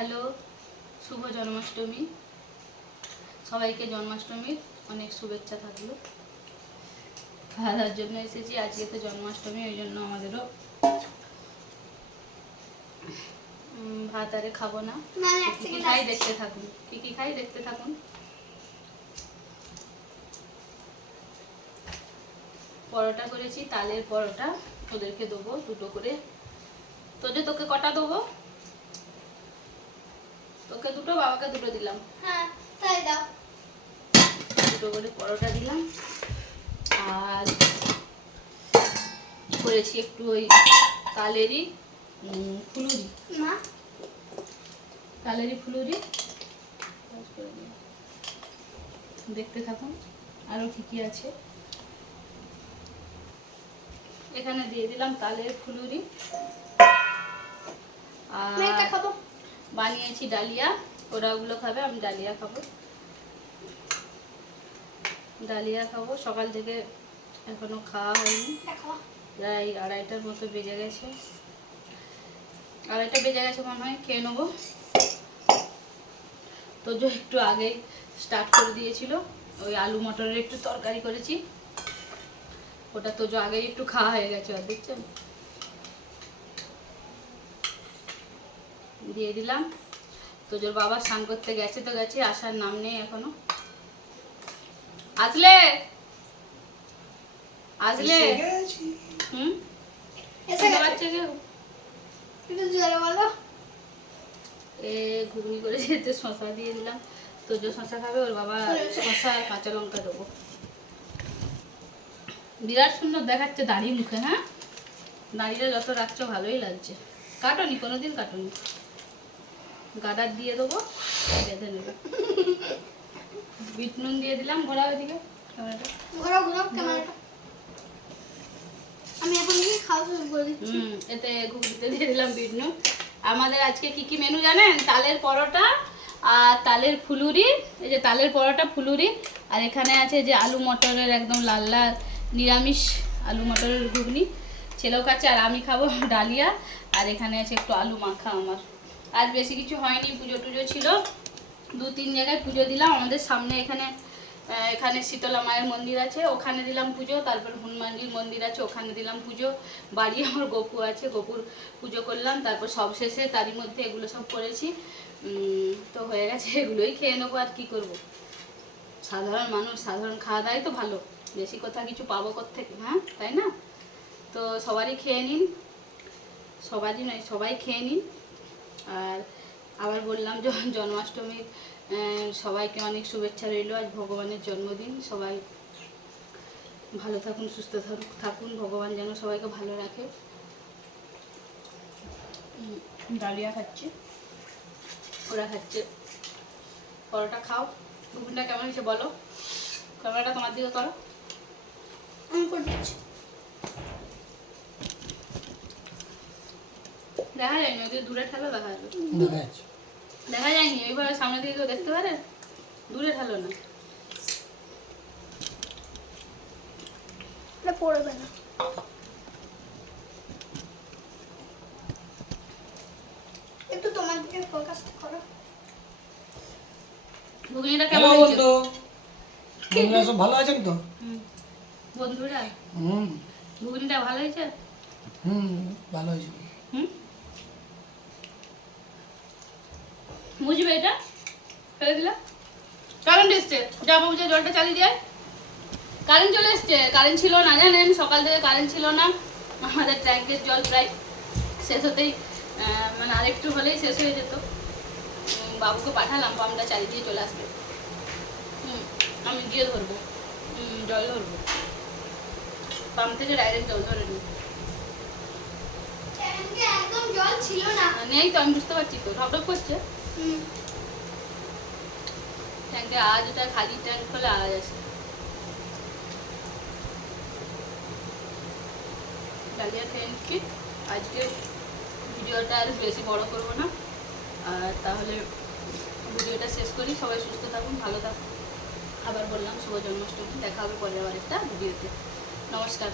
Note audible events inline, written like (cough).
Hello শুভ জন্মাষ্টমী। সবাইকে জন্মাষ্টমীর অনেক শুভেচ্ছা থাকল। খাওয়ার জন্য এসেছি আজকে তো জন্মাষ্টমী ওই জন্য আমাদেরও ভাত আরে খাব না। কি কি খাই। দেখতে থাকুন কি কি খাই দেখতে থাকুন। পরোটা করেছি তালের পরোটা ওদেরকে দেবো দুটো করে। তো যে তোকে কটা দেবো? তোকে দুটো বাবাকে দুটো দিলাম। হ্যাঁ তাই দাও। দুটো করে পরোটা দিলাম। আর করেছি একটু ওই কালেরই ফুলুরি। মা? কালেরই ফুলুরি। দেখতে থাকুন আরও কি কি আছে। এখানে দিয়ে দিলাম তালের ফুলুরি। আর খাব। বানিয়েছি ডালিয়া। ওরা ওগুলো খাবে আমি ডালিয়া খাব। ডালিয়া খাব। সকাল থেকে এখনও খাওয়া হয়নি। প্রায় আড়াইটার মতো বেজে গেছে। আড়াইটা বেজে গেছে মনে হয় খেয়ে নেব। তো যে একটু আগেই স্টার্ট করে দিয়েছিল। ওই আলু মটরের একটু তরকারি করেছি। ওটা তো যে আগেই একটু খাওয়া হয়ে গেছে আর দেখছেন? দিয়ে দিলাম। তো জোর বাবা স্নান করতে গেছে তো গেছে আসার নাম নেই এখনও। আসলে আসলে হুম? এসে গেছে। কেউ? একটু জোরে বলো? এ ঘুগনি করে যেতে শশা দিয়ে দিলাম। তো যে শশা খাবে ওর বাবা শশা আর কাঁচা লঙ্কা দেবো। বিরাট সুন্দর দেখাচ্ছে দাড়ি মুখে হ্যাঁ? দাড়িটা যত রাখছো ভালোই লাগছে। কাটনি কোনোদিন কাটনি। গাডার দিয়ে দেবো বেঁধে নেবে। বিট নুন দিয়ে দিলাম ঘোরা ওইদিকে ক্যামেরাটা। ঘোরাও ঘোরাও ক্যামেরাটা। আমি এখন কি খাওয়া শুরু করে দিচ্ছি। হুম এতে ঘুগনিতে দিয়ে দিলাম বিট নুন। আমাদের আজকে কি কি মেনু জানেন? তালের পরোটা আর তালের ফুলুরি। এই যে তালের পরোটা ফুলুরি। আর এখানে আছে যে আলু মটরের একদম লাল লাল নিরামিষ আলু মটরের ঘুগনি। ছেলেও খাচ্ছে আর আমি খাব ডালিয়া। আর এখানে আছে একটু আলু মাখা আমার। আর বেশি কিছু হয়নি, পুজো টুজো ছিল। দু, তিন জায়গায় পুজো দিলাম। আমাদের সামনে এখানে এখানে শীতলা মায়ের মন্দির আছে, ওখানে দিলাম পুজো। তারপর হনুমানজির মন্দির আছে, ওখানে দিলাম পুজো। বাড়ি আমার গপু আছে, গপুর পুজো করলাম। তারপর সব শেষে তারই মধ্যে এগুলো সব করেছি। তো হয়ে গেছে, এগুলোই খেয়ে নেব আর কি করব। সাধারণ মানুষ, সাধারণ খাওয়া দাওয়াই তো ভালো। বেশি কথা কিছু পাবো থেকে হ্যাঁ? তাই না? তো সবারই খেয়ে নিন। সবারই নয়, সবাই খেয়ে নিন। আর আবার বললাম (laughs) জন্মাষ্টমীর সবাইকে অনেক শুভেচ্ছা রইল। আজ ভগবানের জন্মদিন। সবাই ভালো থাকুন, সুস্থ থাকুন- ভগবান যেন সবাইকে ভালো রাখে। ডালিয়া খাচ্ছে। ওরা খাচ্ছে। পরোটা খাও। ঘুগনিটা কেমন হয়েছে বলো? ক্যামেরাটা তোমার দিকে করো। আমি করে দিচ্ছি দেখা যায়নি ওদের দূরে ঠেলো দেখা যাবে দেখা যায়নি এইভাবে সামনে দিকে কেউ দেখতে পারে? দূরে ঠেলো না। পড়বে না। একটু তোমার দিকে ফোকাস করো। ঘুগনিটা কেমন বন্ধু বন্ধুরা সব ভালো আছেন তো? হুম। বন্ধুরা? হুম। ঘুগনিটা ভালো হয়েছে? হুম ভালো হয়েছে। হুম? বুঝবে এটা? ফেলে দিলাম। কারেন্ট এসছে। যা বুঝে জলটা চালিয়ে দেয় কারেন্ট চলে এসছে। কারেন্ট ছিল না জানেন? সকাল থেকে কারেন্ট ছিল না। আমাদের ট্যাঙ্কের জল প্রায় শেষ হতেই আহ, মানে আরেকটু হলেই শেষ হয়ে যেত। বাবুকে পাঠালাম পাম্পটা চালিয়ে দিয়ে চলে আসবে। হুম, আমি গিয়ে ধরবো। হুম, জল ধরবো। পাম্প থেকে ডাইরেক্ট জল ধরে নিই একদম জল ছিল না। নেই তো আমি বুঝতে পারছি তো। ঢপ ঢপ করছে। ট্যাঙ্কে আওয়াজ ওটা খালি ট্যাঙ্ক হলে আওয়াজ আসে ডালিয়া খেয়ে নিচ্ছি আজকে ভিডিওটা আর বেশি বড় করব না আর তাহলে ভিডিওটা শেষ করি সবাই সুস্থ থাকুন ভালো থাকুন আবার বললাম শুভ জন্মাষ্টমী দেখা হবে পরের আবার একটা ভিডিওতে নমস্কার